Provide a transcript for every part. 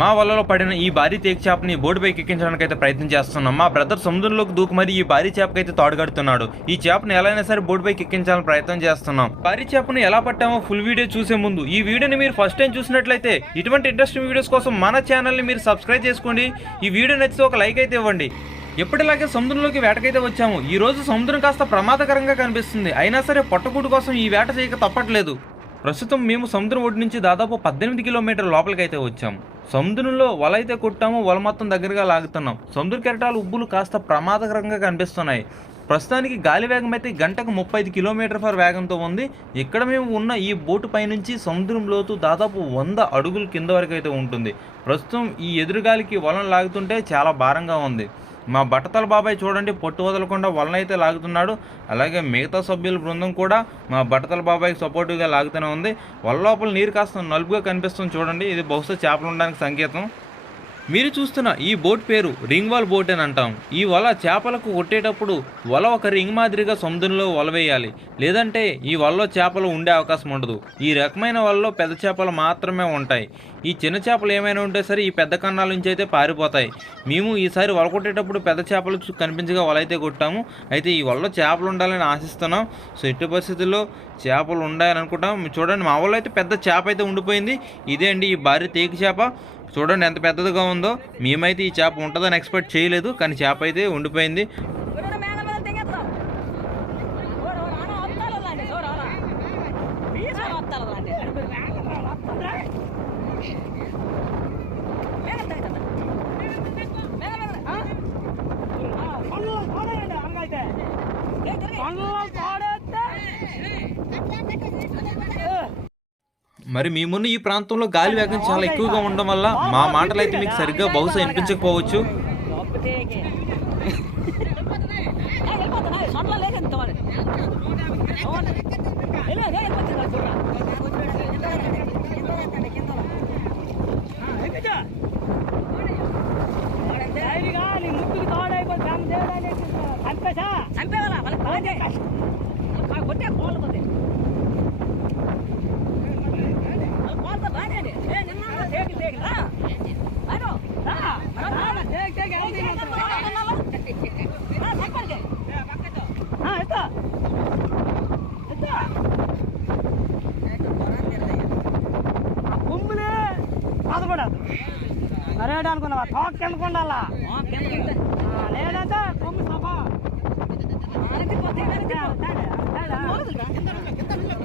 మా వలలో పడిన ఈ భారీ తేక్ చేపని బోటుపైకి ఎక్కించడానికి అయితే ప్రయత్నం చేస్తున్నాం. మా బ్రదర్ సముద్రంలోకి దూకు మరి ఈ భారీ చేపకైతే తోడుగడుతున్నాడు. ఈ చేపను ఎలా అయినా సరే బోటుపైకి ఎక్కించాలని ప్రయత్నం చేస్తున్నాం. భారీ చేపను ఎలా పట్టామో ఫుల్ వీడియో చూసే ముందు ఈ వీడియోని మీరు ఫస్ట్ టైం చూసినట్లయితే ఇటువంటి ఇంట్రెస్టింగ్ వీడియోస్ కోసం మన ఛానల్ని మీరు సబ్స్క్రైబ్ చేసుకోండి. ఈ వీడియో నచ్చితే ఒక లైక్ అయితే ఇవ్వండి. ఎప్పటిలాగే సముద్రంలోకి వేటకైతే వచ్చాము. ఈ రోజు సముద్రం కాస్త ప్రమాదకరంగా కనిపిస్తుంది. అయినా సరే పొట్టకూడు కోసం ఈ వేట చేయక తప్పట్లేదు. ప్రస్తుతం మేము సముద్రం ఒడ్డు నుంచి దాదాపు 18 కిలోమీటర్ల లోపలికి అయితే వచ్చాము. సముద్రంలో వల అయితే కొట్టాము. వల మొత్తం దగ్గరగా లాగుతున్నాం. సముద్ర కెరటాలు ఉబ్బులు కాస్త ప్రమాదకరంగా కనిపిస్తున్నాయి. ప్రస్తుతానికి గాలి వేగం అయితే గంటకు 35 కిలోమీటర్ వేగంతో ఉంది. ఇక్కడ మేము ఉన్న ఈ బోటు పైనుంచి సముద్రం లోతు దాదాపు 100 అడుగుల కింద వరకు అయితే ఉంటుంది. ప్రస్తుతం ఈ ఎదురుగాలికి వలను లాగుతుంటే చాలా భారంగా ఉంది. మా బట్టతల బాబాయ్ చూడండి పొట్టు వదలకుండా వలనైతే లాగుతున్నాడు. అలాగే మిగతా సభ్యుల బృందం కూడా మా బట్టతల బాబాయ్కి సపోర్టివ్గా లాగుతూనే ఉంది. వల లోపల నీరు కాస్త నలుపుగా కనిపిస్తుంది చూడండి. ఇది బహుశా చేపలు ఉండడానికి సంకేతం. మీరు చూస్తున్న ఈ బోట్ పేరు రింగ్ వాల్ బోట్ అని అంటాం. ఈ వల చేపలకు కొట్టేటప్పుడు వల ఒక రింగ్ మాదిరిగా సముద్రంలో వల వేయాలి, లేదంటే ఈ వలలో చేపలు ఉండే అవకాశం ఉండదు. ఈ రకమైన వలలో పెద్ద చేపలు మాత్రమే ఉంటాయి. ఈ చిన్న చేపలు ఏమైనా ఉంటే సరే ఈ పెద్ద కన్నాల నుంచి అయితే పారిపోతాయి. మేము ఈసారి వల కొట్టేటప్పుడు పెద్ద చేపలు కనిపించగా వల అయితే కొట్టాము. అయితే ఈ వలలో చేపలు ఉండాలని ఆశిస్తున్నాం. సో ఎట్టి పరిస్థితుల్లో చేపలు ఉండాలని అనుకుంటాం. చూడండి మా వల్ల అయితే పెద్ద చేప అయితే ఉండిపోయింది. ఇదే అండి ఈ భారీ తేకి చేప. చూడండి ఎంత పెద్దదిగా ఉందో. మేమైతే ఈ చేప ఉంటుందని ఎక్స్పెక్ట్ చేయలేదు, కానీ చేప అయితే ఉండిపోయింది. మరి మేమున్న ఈ ప్రాంతంలో గాలి వేగం చాలా ఎక్కువగా ఉండడం వల్ల మా మాటలు అయితే మీకు సరిగ్గా బహుశా వినిపించకపోవచ్చు. అరేడు అనుకున్నావా తోక కిందకుండాలా లేదంటే కొమ్ము సఫా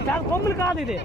చాలా కొమ్ములు కాదు ఇది.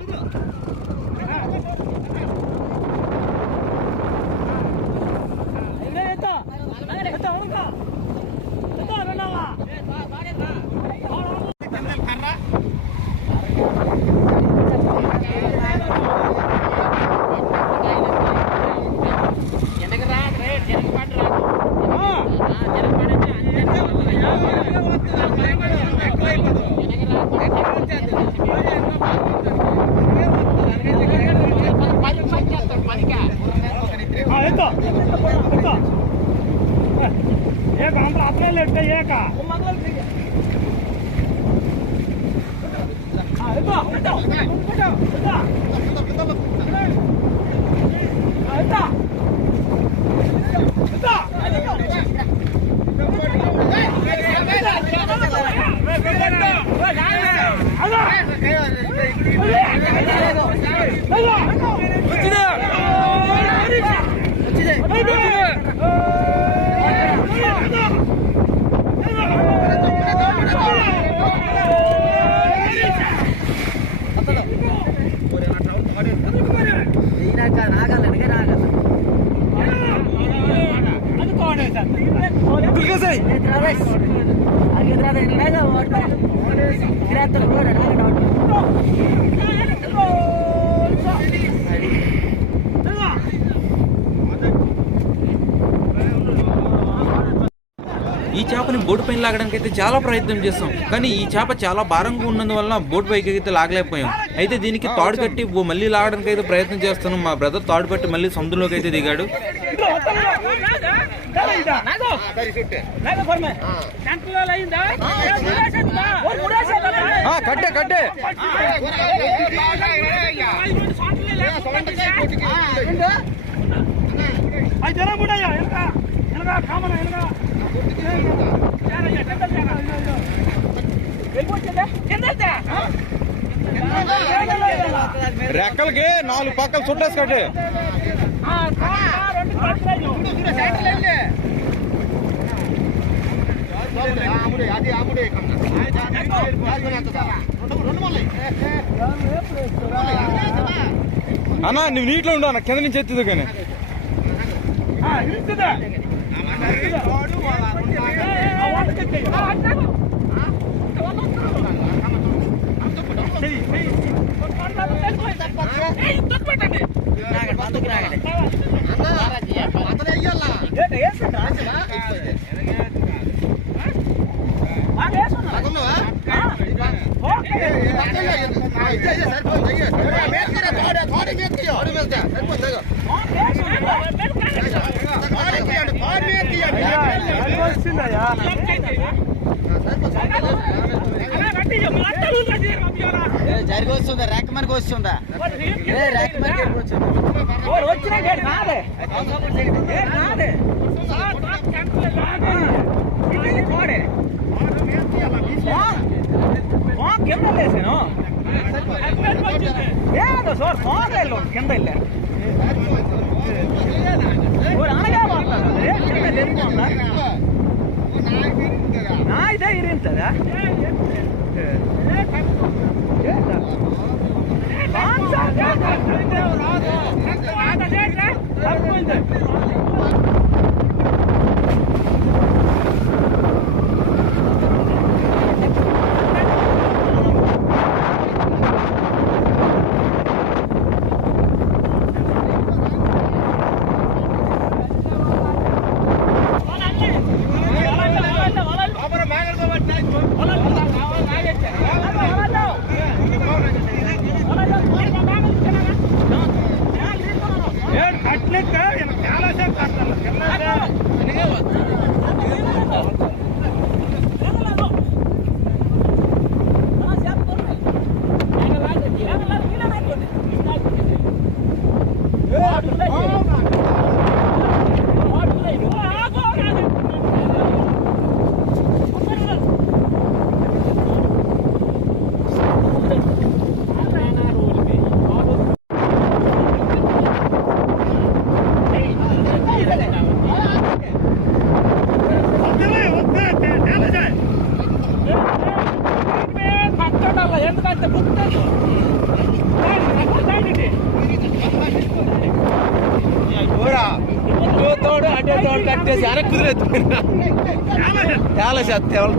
ఈ చేపని బోటు పైన లాగడానికి అయితే చాలా ప్రయత్నం చేస్తాం, కానీ ఈ చేప చాలా భారంగా ఉన్నందువల్ల బోటు పైకి అయితే లాగలేకపోయాం. అయితే దీనికి తాడు కట్టి మళ్ళీ లాగడానికి అయితే ప్రయత్నం చేస్తున్నాం. మా బ్రదర్ తాడు పట్టి మళ్ళీ సముద్రంలోకి అయితే దిగాడు. కట్టే కట్టే జనముడయ్యా వెనక కామన్ వెనక రెక్కలకి 4 పక్కలు చుట్టేసి కట్టే అన్నా నువ్వు నీటిలో ఉండవు అన్న కింద నుంచి ఎత్తుదు కానీ జరిగి వస్తుందా ర్యాక్ మనకి వస్తుందా ర్యాక్ మనకి వచ్చిన నాదే కింద లేసాను సార్ ఫోన్ వెళ్ళి కింద వెళ్ళాను అనగా మాట్లాడాలి నా ఇదే ఇరింతదా ఎందుకంటే తోడు అటే తోడు కట్టేసి అర కుదిరెత్తుకున్నా చాలా చేస్తే వాళ్ళు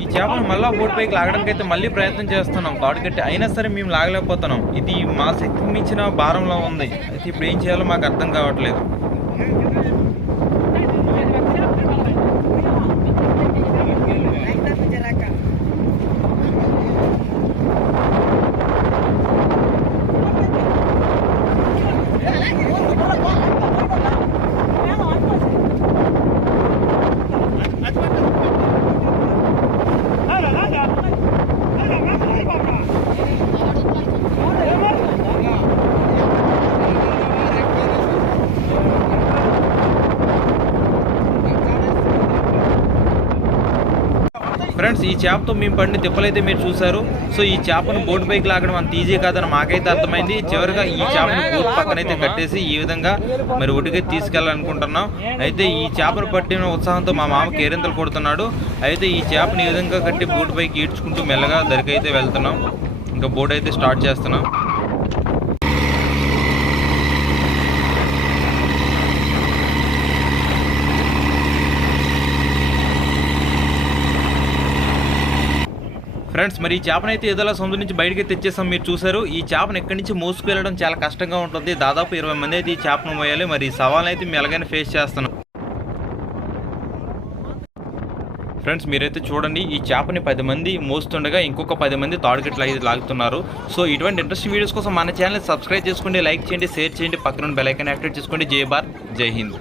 ఈ చేపను మళ్ళా బోట్ పైకి లాగడానికి అయితే మళ్ళీ ప్రయత్నం చేస్తున్నాం తాడు కట్టి అయినా సరే మేము లాగలేకపోతున్నాం. ఇది మా శక్తికి మించిన భారంలో ఉంది. అయితే ఇప్పుడు ఏం చేయాలో మాకు అర్థం కావట్లేదు. ఫ్రెండ్స్, ఈ చేపతో మేము పడిన తిప్పలైతే మీరు చూసారు. సో ఈ చేపను బోట్ పైకి లాగడం అంత ఈజీ కాదని మాకైతే అర్థమైంది. చివరిగా ఈ చేపను బోట్ పక్కనైతే కట్టేసి ఈ విధంగా మరి ఒడ్డుకి తీసుకెళ్ళాలనుకుంటున్నాం. అయితే ఈ చేపను పట్టిన ఉత్సాహంతో మా మామ కేరింతలు కొడుతున్నాడు. అయితే ఈ చేపను ఈ విధంగా కట్టి బోట్ పైకి ఈడ్చుకుంటూ మెల్లగా దరికైతే వెళ్తున్నాం. ఇంకా బోట్ అయితే స్టార్ట్ చేస్తున్నాం. ఫ్రెండ్స్ మరి ఈ చేపను అయితే ఏదోలా సముద్రం నుంచి బయటకి తెచ్చేసాం. మీరు చూసారు, ఈ చేపను ఎక్కడి నుంచి మోసుకు వెళ్ళడం చాలా కష్టంగా ఉంటుంది. దాదాపు 20 మంది అయితే ఈ చేపను మోయాలి. మరి ఈ సవాల్ అయితే మేము ఎలాగైనా ఫేస్ చేస్తున్నాం. ఫ్రెండ్స్ మీరైతే చూడండి, ఈ చేపని 10 మంది మోస్తుండగా ఇంకొక 10 మంది తాడుగట్లు అయితే లాగుతున్నారు. సో ఇటువంటి ఇంట్రెస్టింగ్ వీడియోస్ కోసం మన ఛానల్ సబ్స్క్రైబ్ చేసుకోండి, లైక్ చేయండి, షేర్ చేయండి, పక్కన బెల్ ఐకాన్ యాక్టివేట్ చేసుకోండి. జై భారత్, జై హింద్.